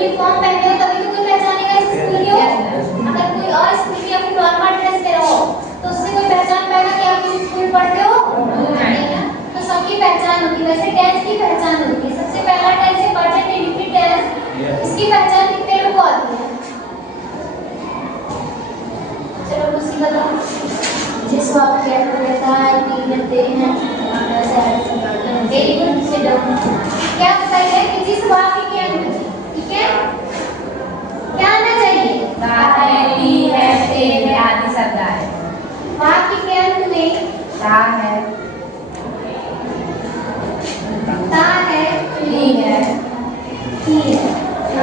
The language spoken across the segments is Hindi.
यूनिफॉर्म पहने हो तभी तो कोई पहचानेगा इस स्कूल की हो। अगर कोई और स्कूल की अपनी नॉर्मल ड्रेस में रहो तो उससे कोई पहचान पाएगा कि आप किस स्कूल पढ़ते हो? नहीं ना। तो सबकी पहचान होती है। वैसे टेंस की पहचान होती है। सबसे पहला टेंस है प्रेजेंट इंडेफिनिट टेंस। इसकी पहचान कितने लोगों को आती है? चलो उसी बताओ जिसको आप कहते रहता है कि करते हैं वेरी गुड से डाउन। क्या सही है कि जिस वाक्य के अंदर ठीक है क्या आना चाहिए? है, ली है, ते है आदि शब्द आए। वाक्य के अंत में ता है, ता है, ली है, ती है,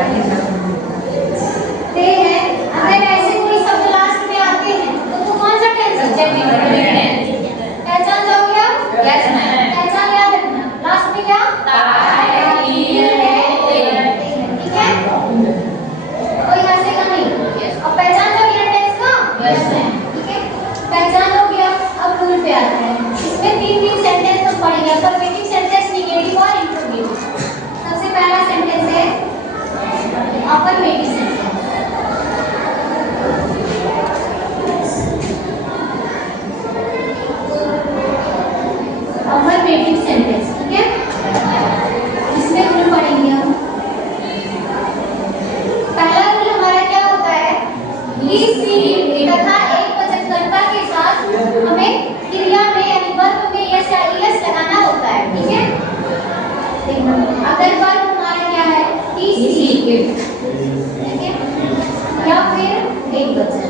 आदि शब्द। ते है। अगर ऐसे कोई शब्द लास्ट में आते हैं तो कौन सा टेंस है? Subject indefinite tense. पहचान जाओगे आप? Yes ma'am. पहचान याद रखना। लास्ट में क्या? ता है, ली है, ते है। ठीक है? कोई हंसेगा नहीं। अब पहचान लो ये टेंस का? Yes ma'am. ठीक है? पहचान हो गया। अब रूल पे आते हैं। इसमें तीन सेंटेंस हम पढ़ेंगे। अफर्मेटिव सेंटेंस, नेगेटिव और इंट्रोगेटिव। सबसे पहला सेंटेंस है अफर्मेटिव सेंटेंस। अफर्मेटिव सेंटेंस ठीक है? इसमें रूल पढ़ेंगे हम। पहला रूल हमारा क्या होता है? सी तथा एक वचनकर्ता के साथ हमें क्रिया में यानी वर्ब में यस या ईएस लगाना होता है। ठीक है? अगर वर्ब हमारा क्या है? सी ठीक है? या फिर एक वचन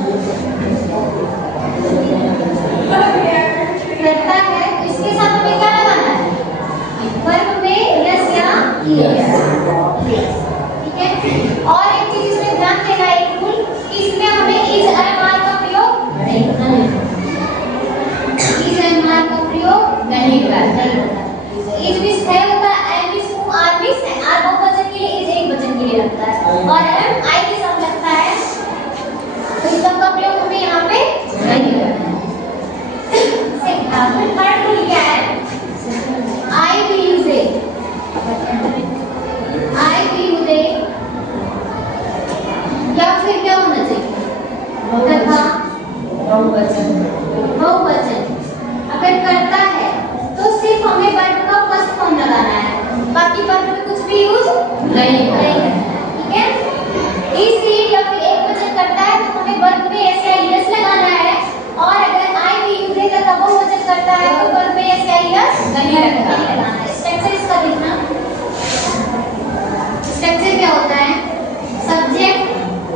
करता है तो इसके साथ हमें क्या लगाना है? वर्ब में यस या ईएस। ठीक है? और एक चीज इसमें ध्यान देना एक रूल कि इसमें हमें इज एमआर का प्रयोग नहीं करना। इज एमआर का प्रयोग नहीं करना। इज मिस है होता है, एम मिस हूं, आर मिस है। आर बहुवचन के लिए, इज एक वचन के लिए लगता है और एम आई के साथ लगता है। तो इस सब का प्रयोग हमें यहाँ पे नहीं करना है। थर्ड रूल क्या है? आई भी यूज ए, आई भी यूज ए या फिर क्या होना चाहिए? तथा बहुवचन। बहुवचन। अगर करता है तो सिर्फ हमें वर्ब का फर्स्ट फॉर्म लगाना है, बाकी वर्ब में कुछ भी यूज नहीं करना है। ठीक है? इस सीट या फिर एक वचन करता है तो हमें वर्ब में एस या ईएस लगाना है। और अगर आई भी यूज है तथा बहुवचन करता है तो वर्ब में एस या ईएस नहीं लगाना है। स्ट्रक्चर इसका देखना। स्ट्रक्चर क्या होता है? सब्जेक्ट।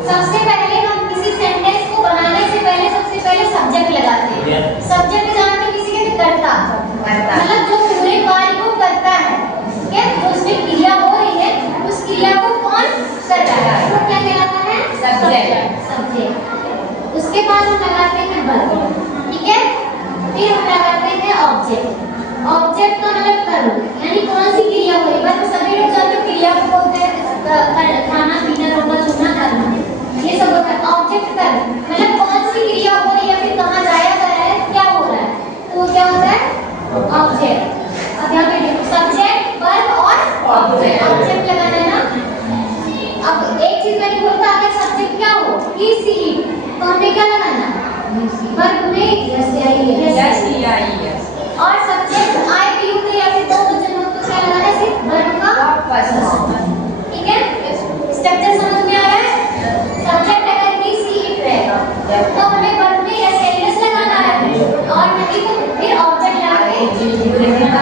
सबसे पहले हम किसी सेंटेंस को बनाने से पहले सबसे पहले सब्जेक्ट लगाते हैं। सब्जेक्ट जानते किसी के करता मतलब जो पूरे कार्य को करता है। ठीक है? जो उसमें क्रिया हो रही है उस क्रिया को कौन कर रहा है वो क्या कहलाता है? सब्जेक्ट। सब्जेक्ट। उसके बाद हम लगाते हैं वर्ब। ठीक है? फिर हम लगाते हैं ऑब्जेक्ट। ऑब्जेक्ट का मतलब कर्म यानी कौन सी क्रिया हो रही है। वर्ब सभी लोग जानते हैं क्रिया को बोलते हैं खाना पीना रोना छूना करना, ये सब होता है। ऑब्जेक्ट कर्म मतलब कौन सी क्रिया हो रही है, फिर कहाँ जाया जा रहा है, क्या हो रहा है, तो वो क्या होता है? ऑब्जेक्ट। अब यहाँ पे सब्जेक्ट, वर्ब और ऑब्जेक्ट। ऑब्जेक्ट लगाना है ना। अब एक चीज मैंने बोला अगर सब्जेक्ट क्या हो सी तो हमें क्या लगाना? वर्ब में यस या ईएस। और सब्जेक्ट आई भी यूज या फिर बहुवचन हो तो क्या लगाना है? सिर्फ वर्ब का फर्स्ट। ठीक है? स्ट्रक्चर समझ में आ रहा है? सब्जेक्ट अगर बी सी इट रहेगा तो हमें वर्ब में एस या ईएस लगाना है और नहीं तो फिर ऑब्जेक्ट लगाएंगे।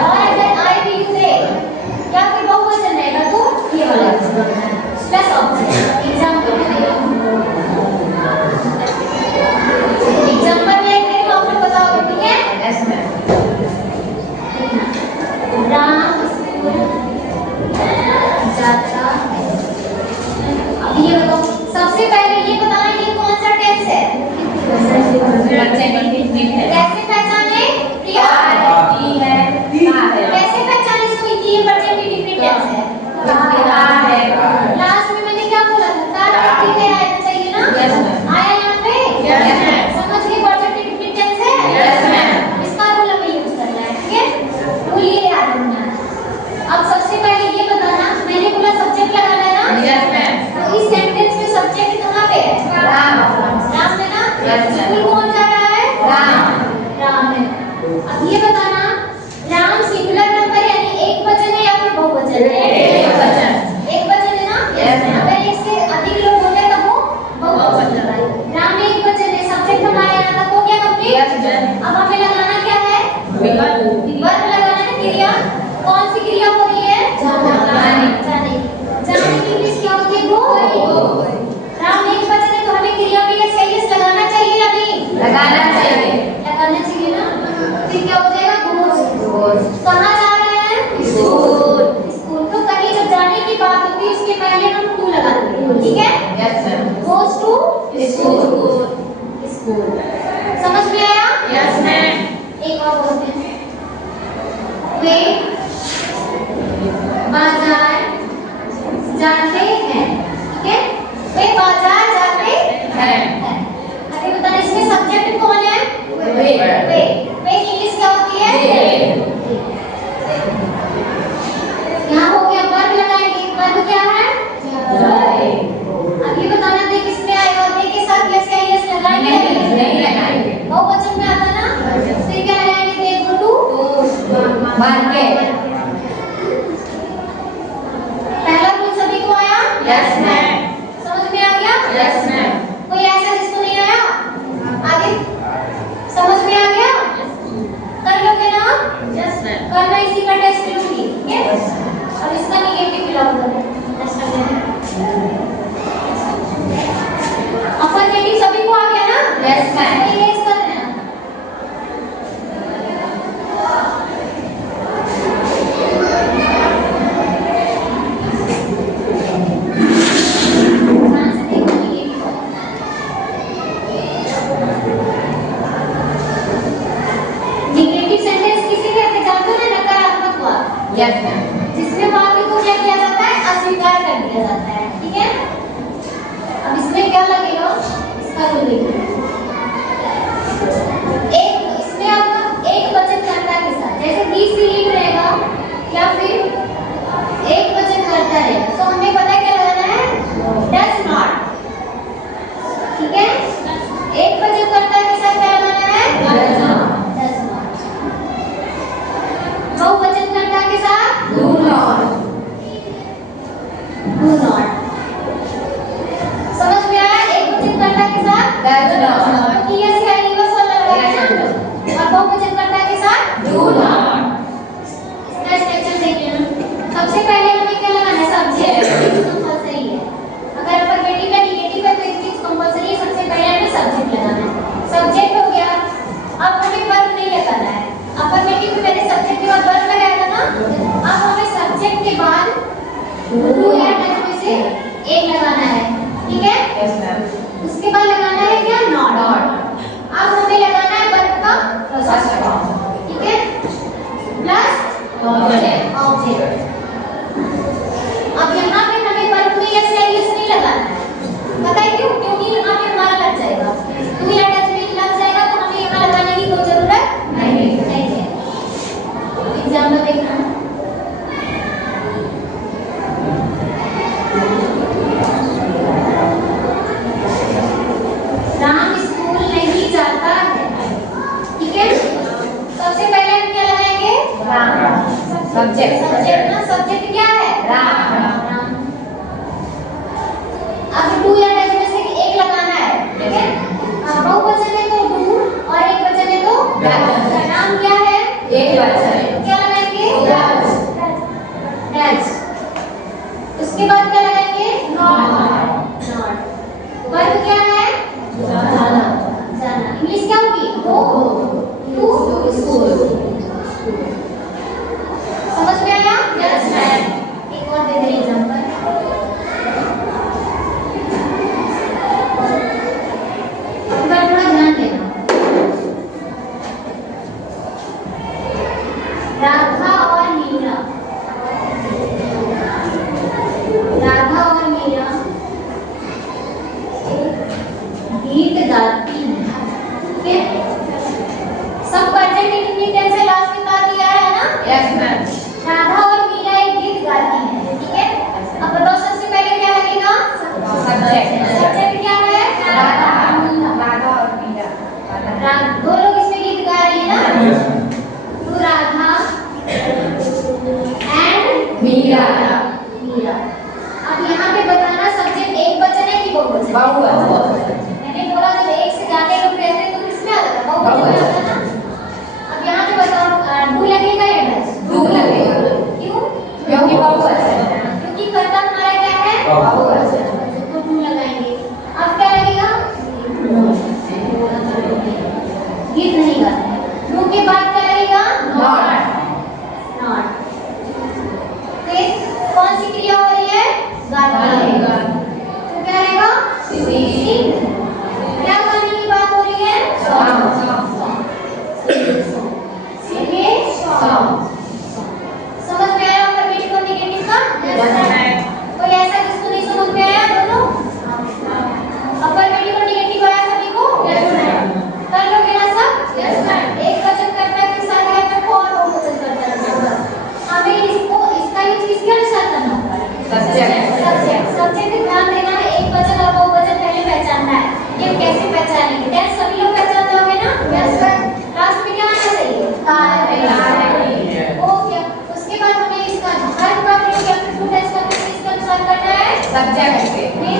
और अगर आई भी यूज है या फिर बहुवचन रहेगा तो ये वाला प्लस ऑब्जेक्ट। एग्जांपल में लेंगे तो आपको बताओगे। ठीक है? Yes ma'am. राम स्कूल जाता है। अब ये बताओ सबसे पहले ये बताना ये कौन सा टेंस है? कैसे पहचाने? प्रिया कैसे पहचाने इसको कि ये प्रेजेंट इंडेफिनिट टेंस है? लास्ट में मैंने क्या बोला था? आना चाहिए ना? आया यहाँ पे? समझ गए प्रेजेंट इंडेफिनिट टेंस है? इसका रूल हमें यूज करना है। ठीक है? रूल ये याद रखना है। अब सबसे पहले ये बताना मैंने बोला सब्जेक्ट लगाना है ना? Yes ma'am. ठीक है? Yes, ma'am. Goes to School. school. समझ में आया? Yes, ma'am. एक और बोलते हैं। वे बाजार जाते हैं, ठीक है? वे बाजार जाते हैं। अभी बताना इसमें सब्जेक्ट कौन है? वे इंग्लिश क्या होती है? यहाँ हो गया वर्ब लगाएंगे, वर्ब क्या है? अब ये बताना दे किसमें आएगा? दे के साथ यस या यस लगाएंगे नहीं लगाएंगे। बहुवचन में आता ना? फिर क्या लगाएंगे? दे गो टू मान के। पहला रूल सभी को आया? Yes, ma'am. समझ में आ गया? Yes, ma'am. कोई ऐसा जिसको नहीं आया? आगे समझ में आ गया? कर लोगे ना? Yes, ma'am. कल मैं इसी का टेस्ट लूंगी, ठीक है? और इसका निगेटिव फिलअप करो। अफर्मेटिव सभी को आ गया ना? Yes, ma'am. इरेज कर रहे हैं। ध्यान से देखो निगेटिव। निगेटिव सेंटेंस किसे कहते हैं? जानते हो ना? नकारात्मक वाक्य। Yes, ma'am. जिसमें वाक्य को क्या किया जाता है? अस्वीकार कर दिया जाता है, ठीक है? अब इसमें क्या लगेगा? इसका रूल देखिए। इसमें आपका एक वचनकर्ता के साथ जैसे he she it रहेगा या फिर एक वचनकर्ता रहेगा, तो हमें पता है क्या लगाना है? does not, ठीक है? एक वचनकर्ता के साथ क्या लगाना है? Does not. does not। बहुवचनकर्ता के साथ Do not. do not। समझ में आया? एक वचनकर्ता के साथ Does not. क्योंकि यस या रिवर्स वाला लगाना है ना, और बहुवचनकर्ता के साथ Do not. इसका स्ट्रक्चर देखिए ना। सबसे पहले हमें क्या लगाना है? सब्जेक्ट कंपलसरी है। अगर अफर्मेटिव या निगेटिव है तो एक चीज कंपलसरी है, सबसे पहले हमें सब्जेक्ट लगाना है। सब्जेक्ट हो गया, अब हमें वर्ब नहीं लगाना है। अफर्मेटिव में पहले सब्जेक्ट के बाद वर्ब लगाया था ना, अब हमें सब्जेक्ट के बाद टू या टच में से एक लगाना है, ठीक है? Yes, ma'am. उसके बाद लगाना है क्या? नॉट। Not. अब हमें लगाना है वर्ब का First form. ठीक है? Plus Object. ऑब्जेक्ट। अब यहाँ पे हमें वर्ब में यस या यस नहीं लगाना है। पता है क्यों? क्योंकि यहाँ पे हमारा लग जाएगा, टू या टच में लग जाएगा, तो हमें यहाँ लगाने की कोई जरूरत नहीं है। एग्जाम्पल देखना। राम स्कूल नहीं जाता है, ठीक है? सबसे पहले हम क्या लगाएंगे? Ram. Subject. सब्जेक्ट ना, सब्जेक्ट क्या है? राम। अब टू या टच में से एक लगाना है, ठीक है? बहुवचन है तो डू और एक वचन है तो Does. नाम क्या है? एक वचन। क्या लगाएंगे? Does. Does। उसके बाद क्या लगाएंगे? Not. वर्ब क्या है? जाना। जाना। इंग्लिश क्या होगी? Go to school. समझ में आया? Yes, ma'am. एक और दे दे एग्जांपल। अब थोड़ा ध्यान देना। राधा और मीरा, राधा और मीरा गीत गाती हैं, ठीक है? सब प्रेजेंट इंडेफिनिट टेंस से लास्ट के बाद दिया है ना? Yes, ma'am. राधा और मीरा एक गीत गाती हैं, ठीक है? अब बताओ सबसे पहले क्या लगेगा? Subject. सब्जेक्ट क्या है? राधा। राधा और मीरा। दो लोग इसमें गीत गा रहे हैं ना? तो राधा एंड मीरा। मीरा। अब यहाँ पे बताना सब्जेक्ट एक वचन है कि बहुवचन? बहुवचन। मैंने बोला जब एक से ज्यादा लोग रहते हैं तो किसमें आता है? बहुवचन में आता है ना? अब यहाँ पे बताओ डू लगेगा या डज? Do लगेगा। क्यों? क्योंकि बहुवचन है। क्योंकि कर्ता हमारा क्या है? बहुवचन। तो डू लगाएंगे। सिंग। क्या गाने की बात हो रही है? सिंगे सॉन्ग। समझ में आया अफर्मेटिव और नेगेटिव का? कोई ऐसा जिसको नहीं समझ में आया? दोनों अफर्मेटिव और नेगेटिव आया सभी को? कर लोगे ना सब? एक वचन करता है किस आगे है तो और बहुवचन करता है। हमें इसको इसका यूज किसके अनुसार करना होगा? सब्जेक्ट ध्यान देना है। एक वचन और बहुवचन पहले पहचानना है। ये कैसे पहचानेंगे? दैट सभी लोग पहचान जाओगे ना? लास्ट में क्या आना चाहिए? ओके। उसके बाद हमें इसका हर बार ये कैपिटल टेस्ट करके इसके अनुसार करना है। Subject main